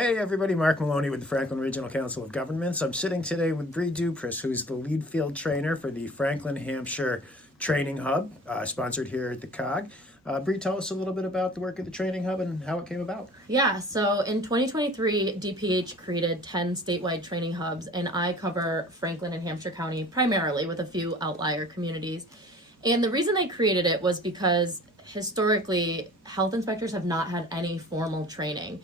Hey everybody, Mark Maloney with the Franklin Regional Council of Governments. I'm sitting today with Bree Dupris, who's the lead field trainer for the Franklin, Hampshire Training Hub, sponsored here at the COG. Bree, tell us a little bit about the work of the Training Hub and how it came about. Yeah, so in 2023, DPH created 10 statewide training hubs, and I cover Franklin and Hampshire County primarily with a few outlier communities. And the reason they created it was because historically, health inspectors have not had any formal training.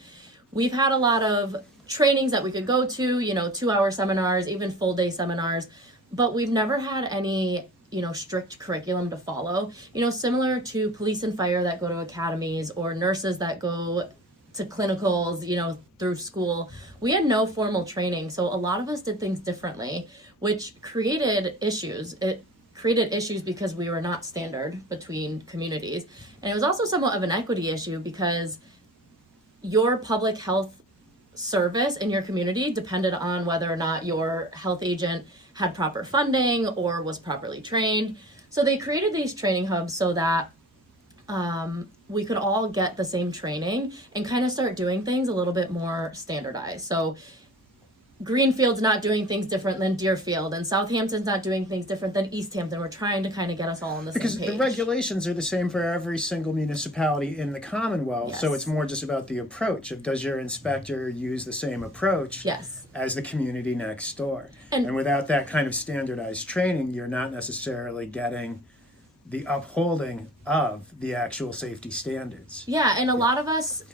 We've had a lot of trainings that we could go to, 2-hour seminars, even full day seminars, but we've never had any, strict curriculum to follow, similar to police and fire that go to academies or nurses that go to clinicals, through school. We had no formal training. So a lot of us did things differently, which created issues. It created issues because we were not standard between communities. And it was also somewhat of an equity issue because your public health service in your community depended on whether or not your health agent had proper funding or was properly trained. So they created these training hubs so that we could all get the same training and kind of start doing things a little bit more standardized. So Greenfield's not doing things different than Deerfield, and Southampton's not doing things different than East Hampton. We're trying to kind of get us all on the same page. Because the regulations are the same for every single municipality in the Commonwealth, Yes. so it's more just about the approach of does your inspector use the same approach Yes. as the community next door. And Without that kind of standardized training, you're not necessarily getting the upholding of the actual safety standards. Yeah, and a lot of us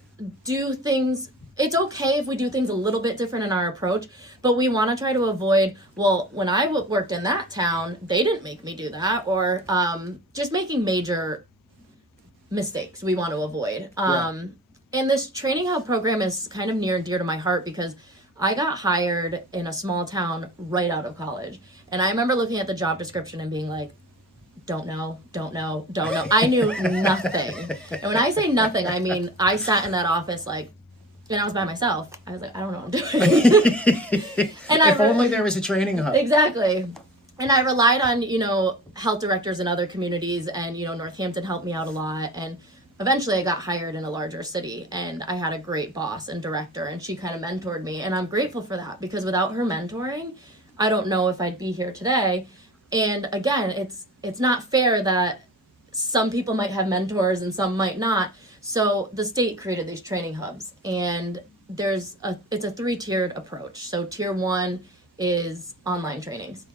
do things. It's okay if we do things a little bit different in our approach, but we want to try to avoid, well, when I worked in that town, they didn't make me do that, or just making major mistakes we want to avoid. And this training hub program is kind of near and dear to my heart because I got hired in a small town right out of college. And I remember looking at the job description and being like, don't know. I knew nothing. And when I say nothing, I mean, I sat in that office and I was by myself. I was like, I don't know what I'm doing. And if only there was a training hub. Exactly. And I relied on, health directors in other communities, and, Northampton helped me out a lot. And eventually I got hired in a larger city, and I had a great boss and director, and she kind of mentored me. And I'm grateful for that because without her mentoring, I don't know if I'd be here today. And again, it's not fair that some people might have mentors and some might not. So the state created these training hubs, and it's a 3-tiered approach. So tier 1 is online trainings.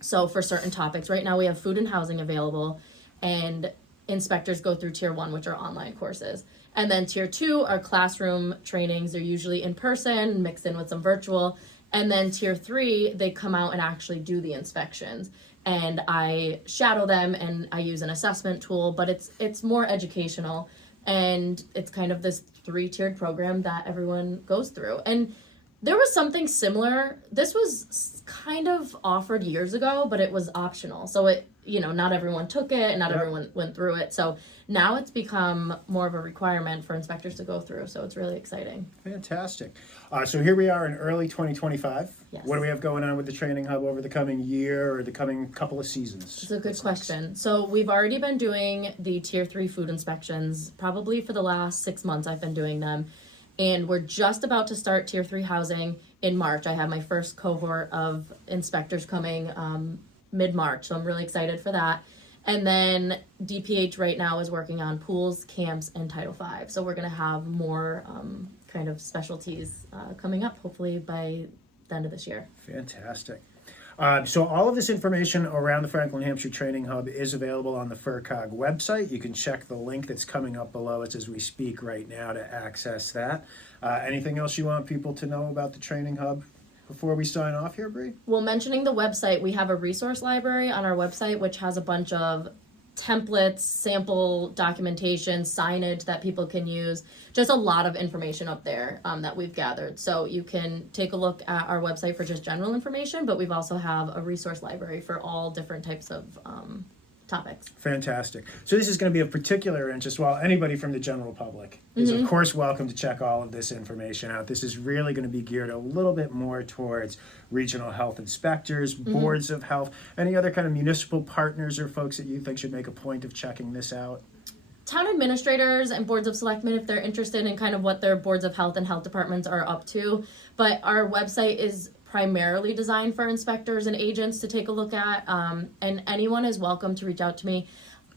So for certain topics, right now we have food and housing available, and inspectors go through tier 1, which are online courses. And then tier 2 are classroom trainings. They're usually in person, mixed in with some virtual. And then tier 3, they come out and actually do the inspections. And I shadow them, and I use an assessment tool, but it's more educational. And it's kind of this 3-tiered program that everyone goes through. And there was something similar. This was kind of offered years ago, but it was optional. So it, not everyone took it and not everyone went through it. So now it's become more of a requirement for inspectors to go through. So it's really exciting. Fantastic. So here we are in early 2025. Yes. What do we have going on with the Training Hub over the coming year or the coming couple of seasons? It's a good question. So we've already been doing the tier 3 food inspections. Probably for the last 6 months I've been doing them. And we're just about to start tier 3 housing in March. I have my first cohort of inspectors coming mid-March, so I'm really excited for that. And then DPH right now is working on pools, camps, and Title V. So we're going to have more kind of specialties coming up, hopefully by the end of this year. Fantastic. So all of this information around the Franklin Hampshire Training Hub is available on the FERCOG website. You can check the link that's coming up below us as we speak right now to access that. Anything else you want people to know about the Training Hub before we sign off here, Bree? Well, mentioning the website, we have a resource library on our website, which has a bunch of templates, sample documentation, signage that people can use. Just a lot of information up there that we've gathered. So you can take a look at our website for just general information, but we've also have a resource library for all different types of topics. Fantastic. So this is going to be of particular interest. Well, anybody from the general public is, of course, welcome to check all of this information out. This is really going to be geared a little bit more towards regional health inspectors, boards of health, any other kind of municipal partners or folks that you think should make a point of checking this out. town administrators and boards of selectmen, if they're interested in kind of what their boards of health and health departments are up to. But our website is primarily designed for inspectors and agents to take a look at, and anyone is welcome to reach out to me.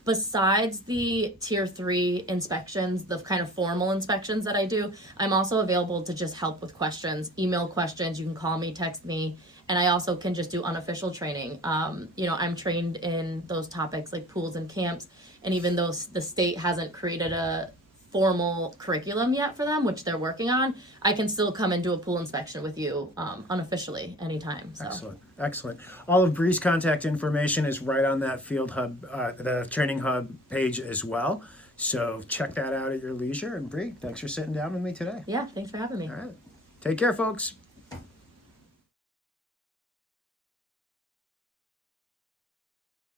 Besides the tier 3 inspections, the kind of formal inspections that I do, I'm also available to just help with questions, email questions. You can call me, text me, and I also can just do unofficial training. I'm trained in those topics like pools and camps, and even though the state hasn't created a formal curriculum yet for them, which they're working on, I can still come and do a pool inspection with you unofficially anytime. So. Excellent. All of Bree's contact information is right on that Field Hub, the Training Hub page as well. So check that out at your leisure. And Bree, thanks for sitting down with me today. Yeah, thanks for having me. All right. Take care, folks.